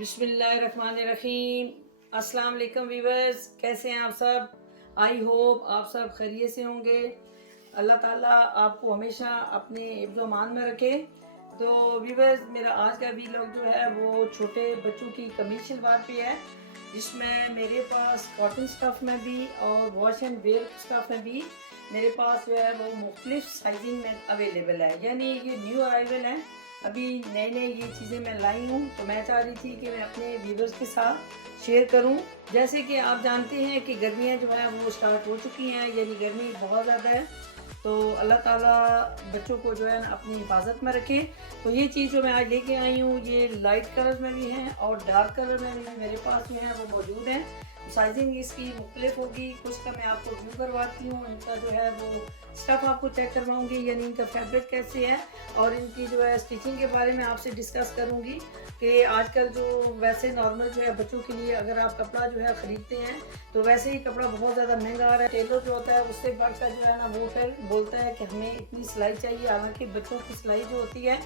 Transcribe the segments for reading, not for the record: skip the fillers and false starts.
बिस्मिल्लाहिर्रहमानिर्रहीम। अस्सलाम वालेकुम व्यूअर्स, कैसे हैं आप सब? आई होप आप सब खैरियत से होंगे। अल्लाह ताला आपको हमेशा अपने हिफ्ज़ अमान में रखे। तो व्यूअर्स, मेरा आज का वीलॉग जो है वो छोटे बच्चों की कमीज शलवार पे है, जिसमें मेरे पास कॉटन स्टफ़ में भी और वॉश एंड वेयर स्टफ़ में भी मेरे पास जो है वो मुख्तलिफ साइजिंग में अवेलेबल है। यानी ये न्यू अराइवल है, अभी नए नए ये चीज़ें मैं लाई हूँ, तो मैं चाह रही थी कि मैं अपने व्यूअर्स के साथ शेयर करूँ। जैसे कि आप जानते हैं कि गर्मियाँ जो है वो स्टार्ट हो चुकी हैं, यानी गर्मी बहुत ज़्यादा है। तो अल्लाह ताला बच्चों को जो है ना अपनी हिफाजत में रखे। तो ये चीज़ जो मैं आज लेके आई हूँ, ये लाइट कलर में भी है और डार्क कलर में भी मेरे पास जो है वो मौजूद है। साइजिंग इसकी मुख्तलिफ होगी, कुछ का मैं आपको व्यू करवाती हूँ, इनका जो है वो स्टफ़ आपको चेक करवाऊँगी, यानी इनका फैब्रिक कैसे है, और इनकी जो है स्टिचिंग के बारे में आपसे डिस्कस करूँगी कि आजकल जो वैसे नॉर्मल जो है बच्चों के लिए अगर आप कपड़ा जो है ख़रीदते हैं तो वैसे ही कपड़ा बहुत ज़्यादा महंगा आ रहा है। टेलर जो होता है उससे बढ़कर जो है ना वो फिर बोलता है कि हमें इतनी सिलाई चाहिए, हालांकि बच्चों की सिलाई जो होती है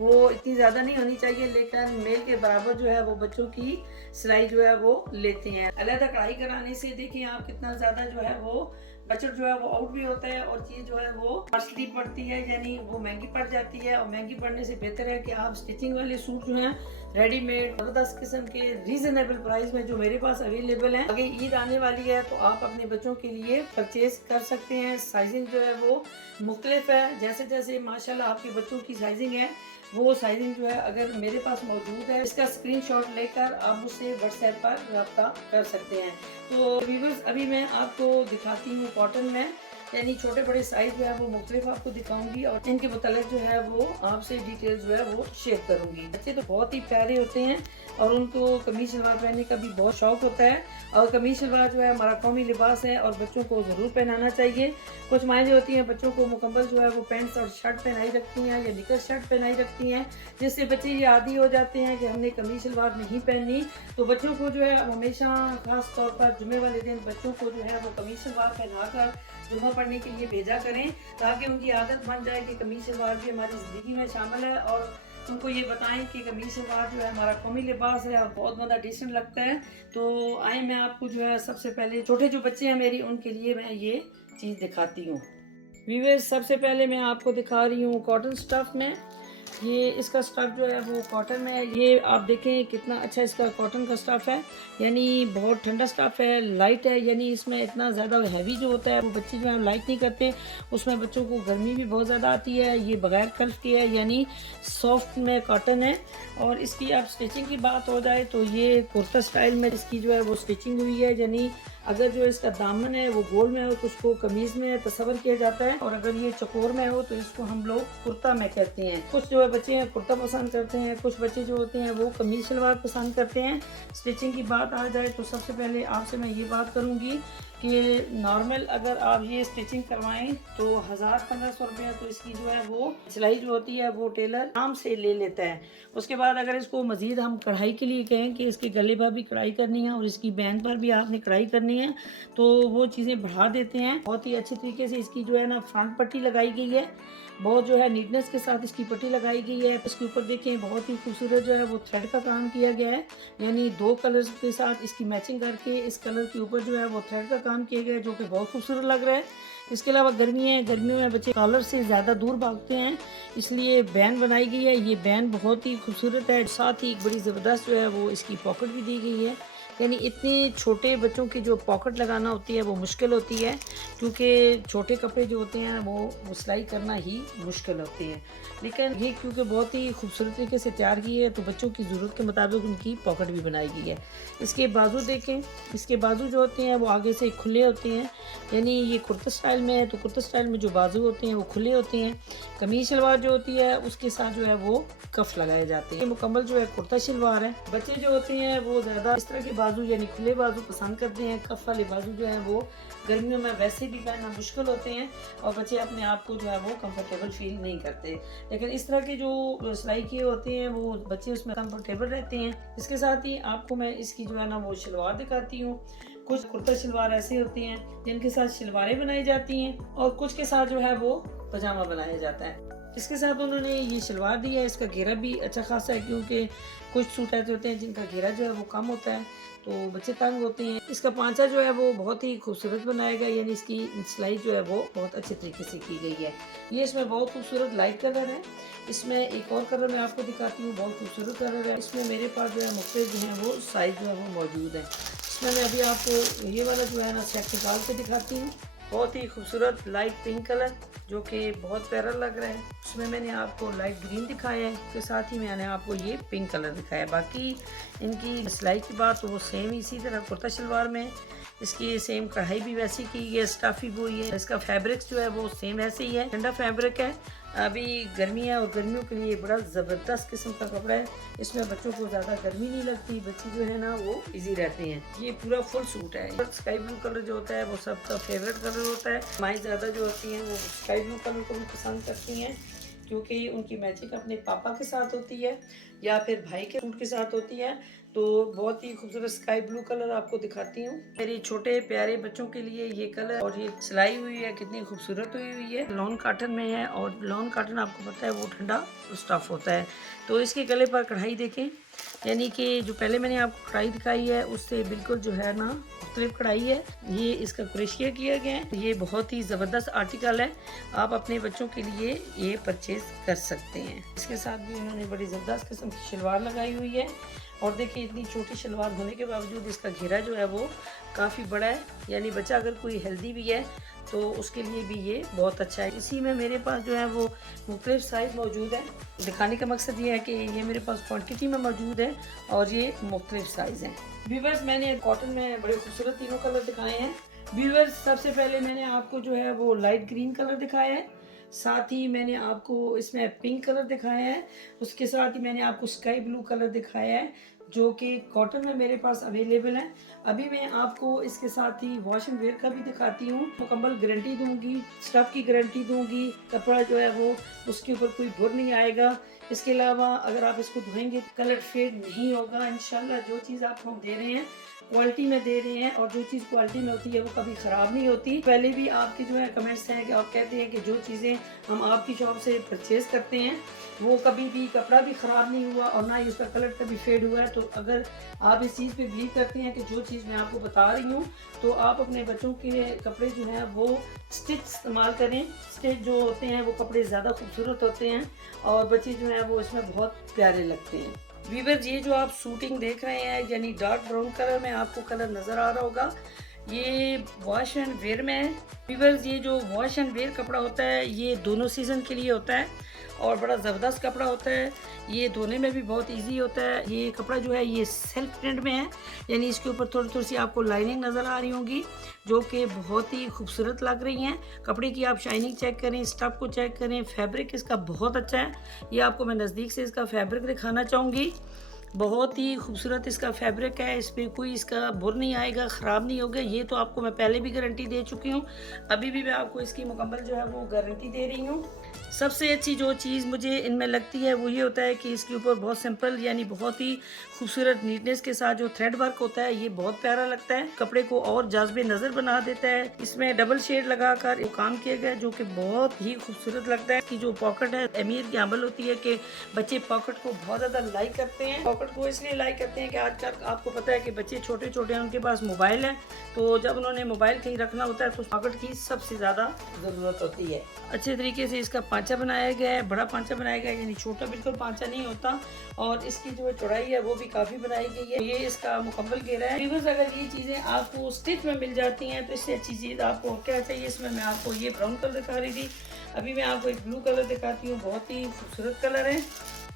वो इतनी ज़्यादा नहीं होनी चाहिए, लेकिन मेल के बराबर जो है वो बच्चों की सिलाई जो है वो लेते हैं। अलग कढ़ाई कराने से देखिए आप कितना ज़्यादा जो है वो बजट जो है वो आउट भी होता है और चीज़ जो है वो कॉस्टली पड़ती है, यानी वो महंगी पड़ जाती है। और महंगी पड़ने से बेहतर है कि आप स्टिचिंग वाले सूट जो हैं रेडीमेड ज़बरदस्त किस्म के रीजनेबल प्राइस में जो मेरे पास अवेलेबल हैं, आगे ईद आने वाली है तो आप अपने बच्चों के लिए परचेज कर सकते हैं। साइजिंग जो है वो मुख्तलिफ है, जैसे जैसे माशाल्लाह आपके बच्चों की साइजिंग है वो साइजिंग जो है अगर मेरे पास मौजूद है, इसका स्क्रीनशॉट लेकर आप मुझसे व्हाट्सएप पर रब्ता कर सकते हैं। तो व्यूअर्स, अभी मैं आपको दिखाती हूँ कॉटन में, यानी छोटे बड़े साइज जो है वो मुख्तलिफ आपको दिखाऊंगी और इनके मुतालिक जो है वो आपसे डिटेल्स जो है वो शेयर करूंगी। बच्चे तो बहुत ही प्यारे होते हैं और उनको कमीज शलवार पहनने का भी बहुत शौक होता है, और कमीज शलवार जो है हमारा कौमी लिबास है और बच्चों को ज़रूर पहनाना चाहिए। कुछ माएँ जो होती हैं बच्चों को मुकम्मल जो है वो पैंट्स और शर्ट पहनाई रखती हैं या निकर शर्ट पहनाई रखती हैं, जिससे बच्चे ये आदी हो जाते हैं कि हमने कमीज शलवार नहीं पहननी। तो बच्चों को जो है हमेशा ख़ास तौर पर जुमे वाले दिन बच्चों को जो है वो कमीज शलवार पहना कर जुम्मा पढ़ने के लिए भेजा करें, ताकि उनकी आदत बन जाए कि कमीज शलवार भी हमारी ज़िंदगी में शामिल है, और उनको ये बताएं कि कमीज शलवार जो है हमारा कौमी लिबास है और बहुत ज़्यादा डिसेंट लगता है। तो आए मैं आपको जो है सबसे पहले छोटे जो बच्चे हैं मेरी उनके लिए मैं ये चीज़ दिखाती हूँ। व्यूअर्स, सबसे पहले मैं आपको दिखा रही हूँ कॉटन स्टफ़ में। ये इसका स्टफ़ जो है वो कॉटन में है। ये आप देखें कितना अच्छा इसका कॉटन का स्टफ़ है, यानी बहुत ठंडा स्टफ़ है, लाइट है, यानी इसमें इतना ज़्यादा हैवी जो होता है वो बच्चे जो है लाइट नहीं करते, उसमें बच्चों को गर्मी भी बहुत ज़्यादा आती है। ये बगैर कल्फ की है, यानी सॉफ्ट में कॉटन है। और इसकी आप स्टिचिंग की बात हो जाए तो ये कुर्ता स्टाइल में इसकी जो है वो स्टिचिंग हुई है, यानी अगर जो इसका दामन है वो गोल में हो तो उसको कमीज में तस्वर किया जाता है, और अगर ये चकोर में हो तो इसको हम लोग कुर्ता में कहते हैं। कुछ जो है बच्चे हैं कुर्ता पसंद करते हैं, कुछ बच्चे जो होते हैं वो कमीज शलवार पसंद करते हैं। स्टिचिंग की बात आ जाए तो सबसे पहले आपसे मैं ये बात करूँगी कि नॉर्मल अगर आप ये स्टिचिंग करवाएं तो 1000-1500 रुपया तो इसकी जो है वो सिलाई जो होती है वो टेलर आराम से ले लेता है। उसके बाद अगर इसको मज़ीद हम कढ़ाई के लिए कहें कि इसके गले पर भी कढ़ाई करनी है और इसकी बैंड पर भी आपने कढ़ाई करनी है तो वो चीज़ें बढ़ा देते हैं। बहुत ही अच्छी तरीके से इसकी जो है ना फ्रंट पट्टी लगाई गई है, बहुत जो है नीटनेस के साथ इसकी पट्टी लगाई गई है। इसके ऊपर देखें बहुत ही खूबसूरत जो है वो थ्रेड का काम किया गया है, यानी दो कलर्स के साथ इसकी मैचिंग करके इस कलर के ऊपर जो है वो थ्रेड का काम किया गया है, जो कि बहुत खूबसूरत लग रहा है। इसके अलावा गर्मियों में बच्चे कॉलर से ज़्यादा दूर भागते हैं, इसलिए बैंड बनाई गई है। ये बैंड बहुत ही खूबसूरत है, साथ ही एक बड़ी ज़बरदस्त जो है वो इसकी पॉकेट भी दी गई है, यानी इतने छोटे बच्चों की जो पॉकेट लगाना होती है वो मुश्किल होती है, क्योंकि छोटे कपड़े जो होते हैं वो सिलाई करना ही मुश्किल होती है। लेकिन ये क्योंकि बहुत ही खूबसूरत तरीके से तैयार की है तो बच्चों की ज़रूरत के मुताबिक उनकी पॉकेट भी बनाई गई है। इसके बाजू देखें, इसके बाजू जो होते हैं वो आगे से खुले होते हैं, यानी ये कुर्ता स्टाइल में है तो कुर्ता स्टाइल में जो बाजू होते हैं वो खुले होते हैं। कमीज शलवार जो होती है उसके साथ जो है वो कफ लगाए जाते हैं। मुकम्मल जो है कुर्ता शलवार है। बच्चे जो होते हैं वो ज़्यादा इस तरह के बाजू यानी खुले बाजू पसंद करते हैं, कफ वाले बाजू जो है वो गर्मियों में वैसे भी पहनना मुश्किल होते हैं और बच्चे अपने आप को जो है वो कंफर्टेबल फील नहीं करते। लेकिन इस तरह के जो सिलाई किए होते हैं वो बच्चे उसमें कंफर्टेबल रहते हैं। इसके साथ ही आपको मैं इसकी जो है ना वो शलवार दिखाती हूँ। कुछ कुर्ता शलवार ऐसे होती हैं जिनके साथ शलवारें बनाई जाती हैं और कुछ के साथ जो है वो पजामा बनाया जाता है। इसके साथ उन्होंने ये शलवार दी है, इसका घेरा भी अच्छा खासा है क्योंकि कुछ सूट ऐसे होते हैं जिनका घेरा जो है वो कम होता है तो बच्चे तंग होते हैं। इसका पांचा जो है वो बहुत ही खूबसूरत बनाया गया, यानी इसकी सिलाई जो है वो बहुत अच्छे तरीके से की गई है। ये इसमें बहुत खूबसूरत लाइट कलर है। इसमें एक और कलर मैं आपको दिखाती हूँ, बहुत खूबसूरत कलर है। इसमें मेरे पास जो है मुख्तलिफ जो है वो साइज जो है वो मौजूद है। इसमें मैं अभी आपको ये वाला जो है ना सेट निकाल के दिखाती हूँ। बहुत ही खूबसूरत लाइट पिंक कलर जो कि बहुत प्यारा लग रहा है। उसमें मैंने आपको लाइट ग्रीन दिखाया है, उसके साथ ही मैंने आपको ये पिंक कलर दिखाया है। बाकी इनकी सिलाई की बात तो वो सेम इसी तरह कुर्ता शलवार में इसकी सेम कढ़ाई भी वैसी की है, स्टफी हुई है। इसका फैब्रिक जो है वो सेम ऐसे ही है, ठंडा फैब्रिक है। अभी गर्मी है और गर्मियों के लिए बड़ा ज़बरदस्त किस्म का कपड़ा है। इसमें बच्चों को ज़्यादा गर्मी नहीं लगती, बच्चे जो है ना वो इजी रहते हैं। ये पूरा फुल सूट है। स्काई ब्लू कलर जो होता है वो सबका फेवरेट कलर होता है। माएँ ज़्यादा जो होती हैं वो स्काई ब्लू कलर को भी पसंद करती हैं क्योंकि उनकी मैचिंग अपने पापा के साथ होती है या फिर भाई के सूट के साथ होती है। तो बहुत ही खूबसूरत स्काई ब्लू कलर आपको दिखाती हूँ। मेरी छोटे प्यारे बच्चों के लिए ये कलर और ये सिलाई हुई है कितनी खूबसूरत हुई है। लॉन कॉटन में है और लॉन कॉटन आपको पता है वो ठंडा स्टफ होता है। तो इसके गले पर कढ़ाई देखें, यानी कि जो पहले मैंने आपको कढ़ाई दिखाई है उससे बिल्कुल जो है ना मुख्तलिफ कढ़ाई है। ये इसका क्रोशिया किया गया है। ये बहुत ही ज़बरदस्त आर्टिकल है, आप अपने बच्चों के लिए ये परचेज कर सकते हैं। इसके साथ भी उन्होंने बड़ी ज़बरदस्त किस्म की शलवार लगाई हुई है और देखिए इतनी छोटी शलवार होने के बावजूद इसका घेरा जो है वो काफ़ी बड़ा है, यानी बच्चा अगर कोई हेल्दी भी है तो उसके लिए भी ये बहुत अच्छा है। इसी में मेरे पास जो है वो मुख्तलिफ साइज़ मौजूद है। दिखाने का मकसद ये है कि ये मेरे पास क्वांटिटी में मौजूद है और ये मुख्तलिफ साइज़ हैं। व्यूअर्स मैंने कॉटन में बड़े खूबसूरत तीनों कलर दिखाए हैं। व्यूअर्स सबसे पहले मैंने आपको जो है वो लाइट ग्रीन कलर दिखाया है, साथ ही मैंने आपको इसमें पिंक कलर दिखाया है, उसके साथ ही मैंने आपको स्काई ब्लू कलर दिखाया है जो कि कॉटन में मेरे पास अवेलेबल है। अभी मैं आपको इसके साथ ही वॉश एंड वेयर का भी दिखाती हूँ। मुकम्मल गारंटी दूंगी, स्टफ की गारंटी दूंगी, कपड़ा जो है वो उसके ऊपर कोई बुर नहीं आएगा। इसके अलावा अगर आप इसको धोएंगे तो कलर फेड नहीं होगा इंशाल्लाह। जो चीज़ आप हम दे रहे हैं क्वालिटी में दे रहे हैं और जो चीज़ क्वालिटी में होती है वो कभी ख़राब नहीं होती। पहले भी आपके जो है कमेंट्स हैं कि आप कहते हैं कि जो चीज़ें हम आपकी शॉप से परचेज़ करते हैं वो कभी भी कपड़ा भी ख़राब नहीं हुआ और ना ही उसका कलर कभी फेड हुआ है। तो अगर आप इस चीज़ पे बिलीव करते हैं कि जो चीज़ मैं आपको बता रही हूँ तो आप अपने बच्चों के कपड़े जो हैं वो स्टिच इस्तेमाल करें। स्टिच जो होते हैं वो कपड़े ज़्यादा खूबसूरत होते हैं और बच्चे जो हैं वो इसमें बहुत प्यारे लगते हैं। वीवर्स ये जो आप शूटिंग देख रहे हैं यानी डार्क ब्राउन कलर में आपको कलर नज़र आ रहा होगा, ये वॉश एंड वेयर में है। वीवर्स ये जो वॉश एंड वेयर कपड़ा होता है ये दोनों सीज़न के लिए होता है और बड़ा ज़बरदस्त कपड़ा होता है। ये धोने में भी बहुत इजी होता है। ये कपड़ा जो है ये सेल्फ प्रिंट में है, यानी इसके ऊपर थोड़ी थोड़ी सी आपको लाइनिंग नज़र आ रही होंगी जो कि बहुत ही खूबसूरत लग रही हैं। कपड़े की आप शाइनिंग चेक करें, स्टफ को चेक करें, फैब्रिक इसका बहुत अच्छा है। ये आपको मैं नज़दीक से इसका फैब्रिक दिखाना चाहूँगी। बहुत ही खूबसूरत इसका फैब्रिक है, इस पर कोई इसका बुर नहीं आएगा, ख़राब नहीं होगा। ये तो आपको मैं पहले भी गारंटी दे चुकी हूँ, अभी भी मैं आपको इसकी मुकम्मल जो है वो गारंटी दे रही हूँ। सबसे अच्छी जो चीज़ मुझे इनमें लगती है वो ये होता है कि इसके ऊपर बहुत सिंपल यानी बहुत ही खूबसूरत नीटनेस के साथ जो थ्रेड वर्क होता है ये बहुत प्यारा लगता है, कपड़े को और जाज़बे नज़र बना देता है। इसमें डबल शेड लगाकर काम किया गया जो कि बहुत ही खूबसूरत लगता है। कि जो पॉकेट है अमीर की अमल होती है कि बच्चे पॉकेट को बहुत ज़्यादा लाइक करते हैं। पॉकेट को इसलिए लाइक करते हैं कि आजकल आपको पता है कि बच्चे छोटे छोटे हैं, उनके पास मोबाइल है, तो जब उन्होंने मोबाइल कहीं रखना होता है तो पॉकेट की सबसे ज़्यादा ज़रूरत होती है। अच्छे तरीके से इसका पांचा बनाया गया है, बड़ा पांचा बनाया गया है, यानी छोटा बिल्कुल पांचा नहीं होता। और इसकी जो चौड़ाई है वो भी काफ़ी बनाई गई है। ये इसका मुकम्मल घेरा है। व्यूअर्स अगर ये चीज़ें आपको स्टिच में मिल जाती हैं तो इससे अच्छी चीज़ आपको क्या चाहिए। इसमें मैं आपको ये ब्राउन कलर दिखा रही थी, अभी मैं आपको एक ब्लू कलर दिखाती हूँ, बहुत ही खूबसूरत कलर है।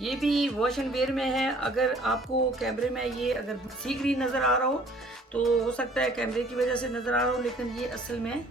ये भी वॉश एंड वेयर में है। अगर आपको कैमरे में ये अगर सी ग्रीन नज़र आ रहा हो तो हो सकता है कैमरे की वजह से नज़र आ रहा हो, लेकिन ये असल में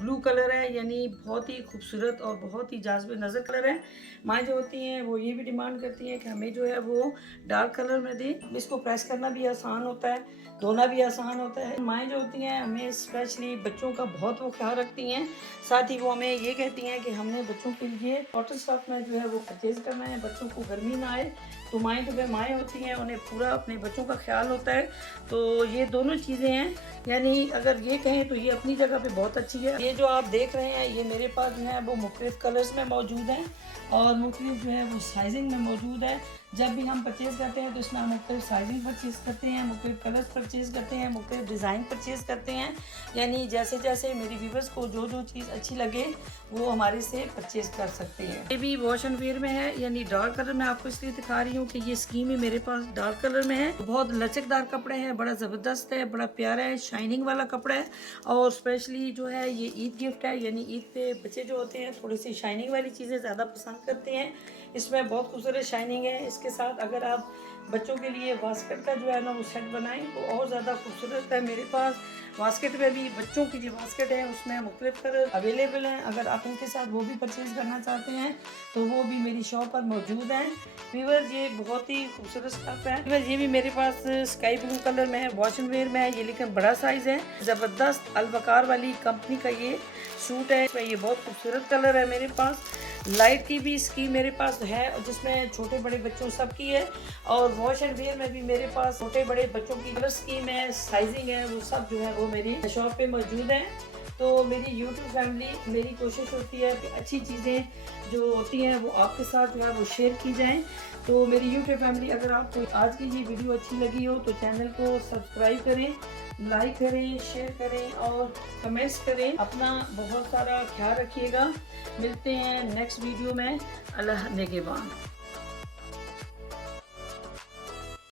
ब्लू कलर है, यानी बहुत ही खूबसूरत और बहुत ही जाज़बे नज़र कलर है। माँ जो होती हैं वो ये भी डिमांड करती हैं कि हमें जो है वो डार्क कलर में दें। इसको प्रेस करना भी आसान होता है, धोना भी आसान होता है। माएँ जो होती हैं हमें स्पेशली बच्चों का बहुत वो ख्याल रखती हैं, साथ ही वो हमें ये कहती हैं कि हमने बच्चों के लिए कॉटन स्टफ में जो है वो परचेज़ करना है, बच्चों को गर्मी ना आए। तो माएँ तो वे माएँ होती हैं, उन्हें पूरा अपने बच्चों का ख्याल होता है। तो ये दोनों चीज़ें हैं, यानी अगर ये कहें तो ये अपनी जगह पे बहुत अच्छी है। ये जो आप देख रहे हैं ये मेरे पास जो है वो मुख्तलिफ़ कलर्स में मौजूद हैं और मुख्तलिफ़ जो है वो साइजिंग में मौजूद है। जब भी हम परचेज़ करते हैं तो इसमें हम मुख्तलिफ़ साइजिंग परचेज़ करते हैं, मुख्तलिफ़ कलर्स परचेज़ करते हैं, मुख्तलिफ़ डिज़ाइन परचेज़ करते हैं। यानी जैसे जैसे मेरी व्यूअर्स को जो जो चीज़ अच्छी लगे वो हमारे से परचेज़ कर सकते हैं। ये भी वॉश एंड वेयर में है, यानी डार्क कलर मैं आपको इसलिए दिखा रही हूँ कि ये स्कीम ही मेरे पास डार्क कलर में है। बहुत लचकदार कपड़े हैं, बड़ा ज़बरदस्त है, बड़ा प्यारा है, शाइनिंग वाला कपड़ा है और स्पेशली जो है ये ईद गिफ्ट है। यानी ईद पे बच्चे जो होते हैं थोड़ी सी शाइनिंग वाली चीज़ें ज़्यादा पसंद करते हैं। इसमें बहुत खूबसूरत शाइनिंग है। इसके साथ अगर आप बच्चों के लिए बास्केट का जो है ना वो सेट बनाएं तो और ज़्यादा खूबसूरत है। मेरे पास बास्केट में भी बच्चों की जो बास्केट है उसमें मुख्तलिफ कलर अवेलेबल हैं। अगर आप उनके साथ वो भी परचेज़ करना चाहते हैं तो वो भी मेरी शॉप पर मौजूद हैं। व्यूअर्स ये बहुत ही खूबसूरत स्टफ है। व्यूअर्स ये भी मेरे पास स्काई ब्लू कलर में है, वॉश एंड वेयर में है, ये लेकिन बड़ा साइज़ है। ज़बरदस्त अलवकार वाली कंपनी का ये सूट है। इसमें ये बहुत खूबसूरत कलर है मेरे पास। लाइट की भी स्कीम मेरे पास है जिसमें छोटे बड़े बच्चों सब की है और वॉश एंड वेयर में भी मेरे पास छोटे बड़े बच्चों की कलर स्कीम है, साइजिंग है, वो सब जो है वो मेरी शॉप पे मौजूद है। तो मेरी यूट्यूब फैमिली, मेरी कोशिश होती है कि अच्छी चीज़ें जो होती हैं वो आपके साथ जो है वो शेयर की जाएं। तो मेरी यूट्यूब फैमिली, अगर आपको आज की ये वीडियो अच्छी लगी हो तो चैनल को सब्सक्राइब करें, लाइक करें, शेयर करें और कमेंट्स करें। अपना बहुत सारा ख्याल रखिएगा। मिलते हैं नेक्स्ट वीडियो में। अल्लाह निगहबान।